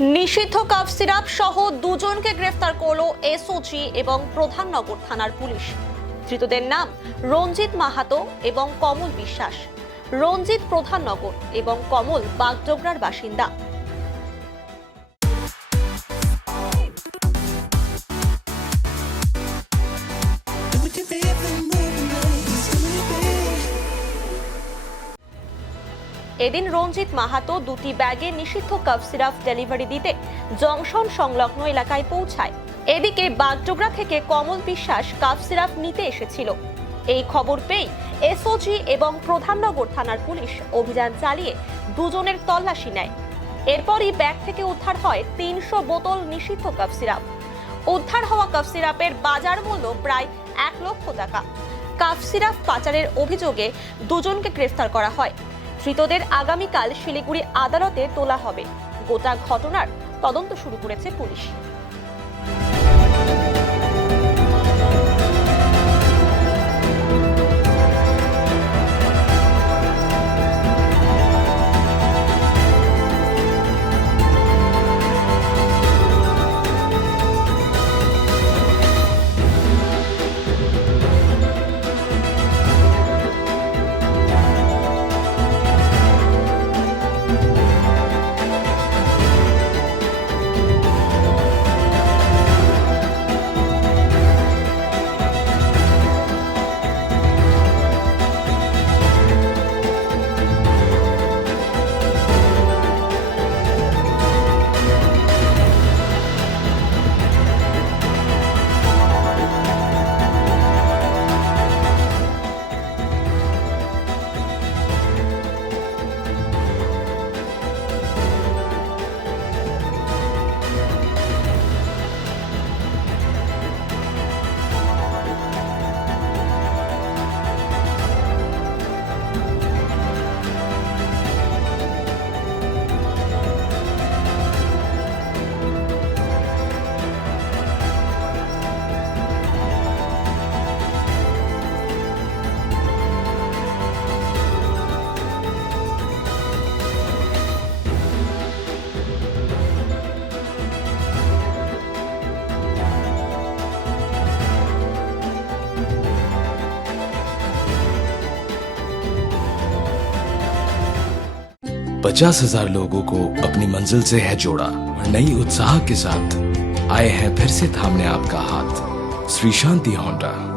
নিষিদ্ধ cough syrup সহ দুজনকে গ্রেফতার করলো এসওজি এবং প্রধাননগর থানার পুলিশ। ধৃতদের নাম রঞ্জিত মাহাতো এবং কমল বিশ্বাস। রঞ্জিত প্রধাননগর এবং কমল বাগডোগরার বাসিন্দা। এদিন রঞ্জিত মাহাতো দুটি ব্যাগে নিষিদ্ধ কাফ সিরাপ ডেলিভারি দিতে জংশন সংলগ্ন এলাকায় পৌঁছায়। এদিকে বাগডোগরা থেকে কমল বিশ্বাস কাফ সিরাপ নিতে এসেছিল। এই খবর পেয়ে এসওজি এবং প্রধাননগর থানার পুলিশ অভিযান চালিয়ে দুজনের তল্লাশি নেয়। এরপরই ব্যাগ থেকে উদ্ধার হয় ৩০০ বোতল নিষিদ্ধ কাফ সিরাপ। উদ্ধার হওয়া কাফ সিরাপের বাজার মূল্য প্রায় ১ লক্ষ টাকা। কাফ সিরাপ পাচারের অভিযোগে দুজনকে গ্রেফতার করা হয়। ধৃতদের আগামীকাল শিলিগুড়ি আদালতে তোলা হবে। গোটা ঘটনার তদন্ত শুরু করেছে পুলিশ। पचास 50,000 लोगों को अपनी मंजिल से है जोड़ा और नई उत्साह के साथ आए हैं फिर से थामने आपका हाथ। श्री शांति होंडा।